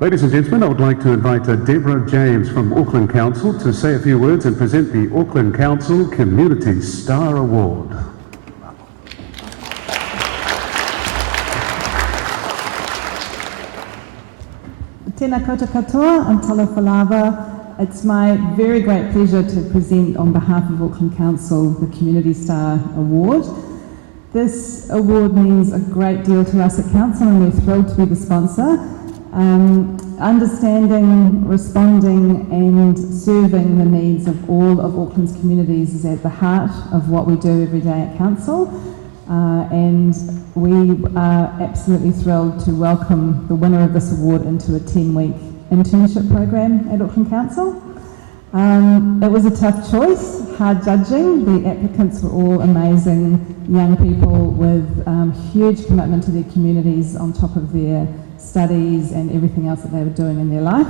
Ladies and gentlemen, I would like to invite Deborah James from Auckland Council to say a few words and present the Auckland Council Community Star Award. Tēnā koutou katoa, I'm Talo Falava. It's my very great pleasure to present on behalf of Auckland Council the Community Star Award. This award means a great deal to us at Council and we're thrilled to be the sponsor. Understanding, responding and serving the needs of all of Auckland's communities is at the heart of what we do every day at Council. And we are absolutely thrilled to welcome the winner of this award into a 10-week internship program at Auckland Council. It was a tough choice, hard judging. The applicants were all amazing young people with huge commitment to their communities on top of their studies and everything else that they were doing in their life.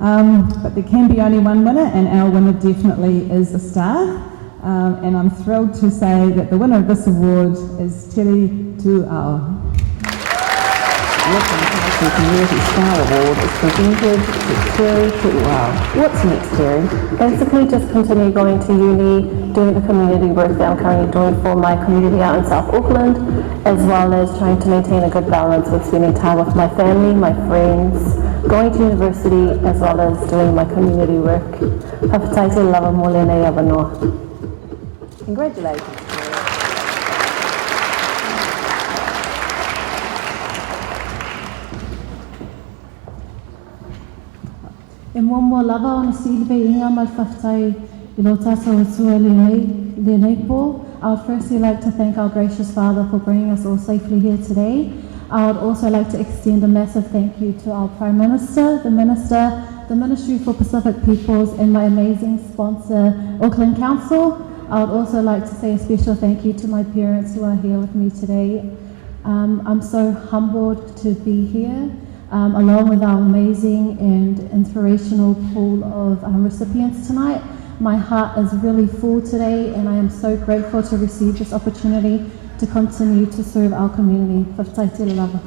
But there can be only one winner, and our winner definitely is a star. And I'm thrilled to say that the winner of this award is Teri Tuuau. The Council Community Star Award is presented to Teri Tuuau. What's next, Teri? Basically just continue going to uni, doing the community work that I'm currently doing for my community out in South Auckland, as well as trying to maintain a good balance with spending time with my family, my friends, going to university, as well as doing my community work. Hawhataite lava mō lēnei awanoa. Congratulations. E mua lava ona silve inga mai whaftai I lo tātou atua lenei pō. I would firstly like to thank our gracious Father for bringing us all safely here today. I would also like to extend a massive thank you to our Prime Minister, the Minister, the Ministry for Pacific Peoples and my amazing sponsor, Auckland Council. I would also like to say a special thank you to my parents who are here with me today. I'm so humbled to be here, along with our amazing and inspirational pool of recipients tonight. My heart is really full today and I am so grateful to receive this opportunity to continue to serve our community. Whakataite lava.